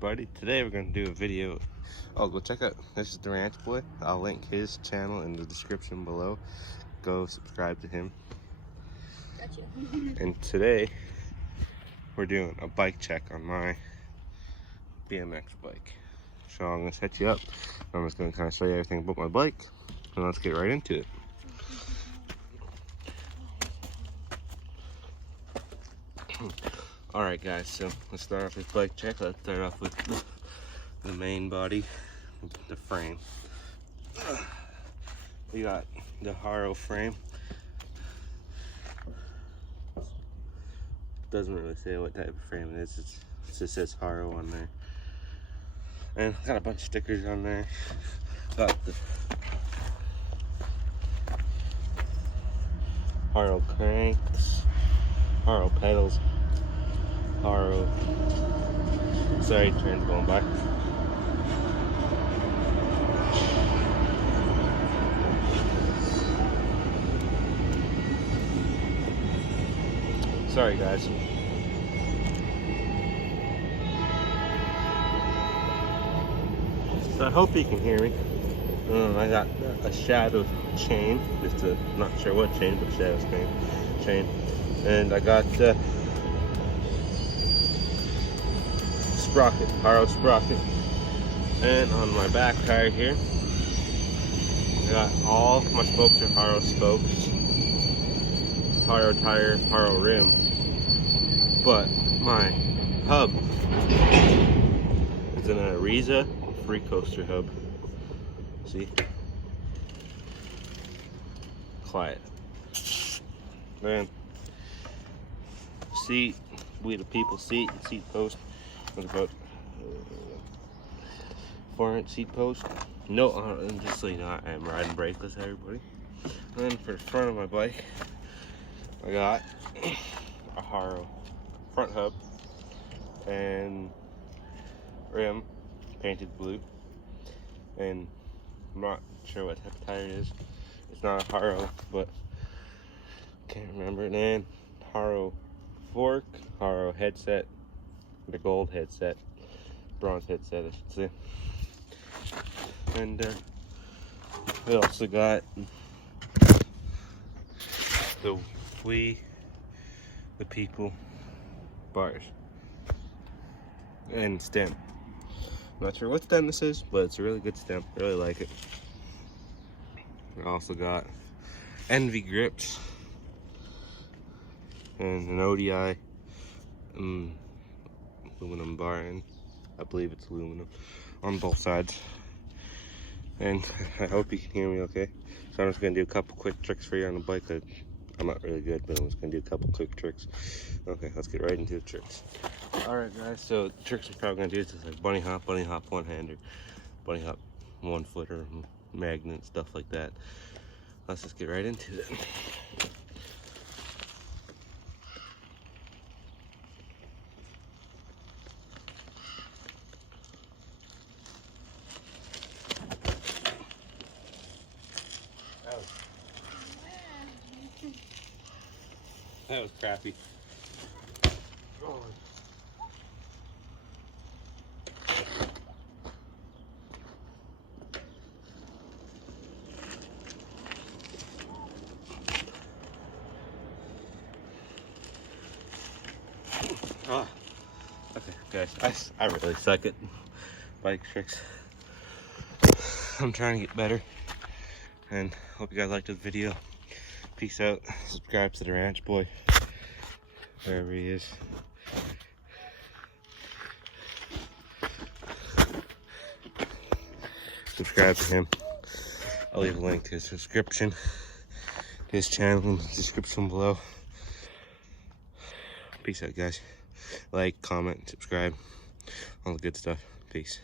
everybody, today we're going to do a video. Go check out, this is the Ranch Boy. I'll link his channel in the description below. Go subscribe to him. Gotcha. And today we're doing a bike check on my BMX bike. So I'm going to set you up. I'm just going to kind of show you everything about my bike, and let's get right into it. Alright guys, so let's start off this bike check. Let's start off with the main body, the frame. We got the Haro frame. Doesn't really say what type of frame it is. It just says Haro on there. And got a bunch of stickers on there. Got the Haro cranks, Haro pedals, Haro. Sorry, train's going by. Sorry guys. So I hope you can hear me. I got a Shadow chain, just not sure what chain, but Shadow chain. And I got sprocket, Haro sprocket. And on my back tire here, I got all my spokes are Haro spokes, Haro tire, Haro rim. But my hub is an Ariza Free Coaster hub. See? Quiet. Man. Seat, we the people seat post was about 4-inch seat post. No, just so you know, I am riding brakeless, everybody. And then for the front of my bike, I got a Haro front hub and rim painted blue, and I'm not sure what type of tire it is. It's not a Haro, but can't remember. And then Haro fork, Haro headset, the gold headset, bronze headset I should say. And we also got the people bars and stem. Not sure what stem this is, but it's a really good stem. I really like it. We also got Envy grips and an ODI aluminum bar, and I believe it's aluminum on both sides. And I hope you can hear me okay. So I'm just gonna do a couple quick tricks for you on the bike. I'm not really good, but I'm just gonna do a couple quick tricks. Okay, let's get right into the tricks. Alright guys, so the tricks I'm probably gonna do is just like bunny hop, one-hander, bunny hop, 1-footer, magnet, stuff like that. Let's just get right into it. That was crappy. Oh. Oh. Okay, guys, I really suck at bike tricks. I'm trying to get better, and hope you guys liked this video. Peace out. Subscribe to the Ranch Boy, wherever he is. Subscribe to him. I'll leave a link to his subscription, to his channel in the description below. Peace out, guys. Like, comment, subscribe, all the good stuff. Peace.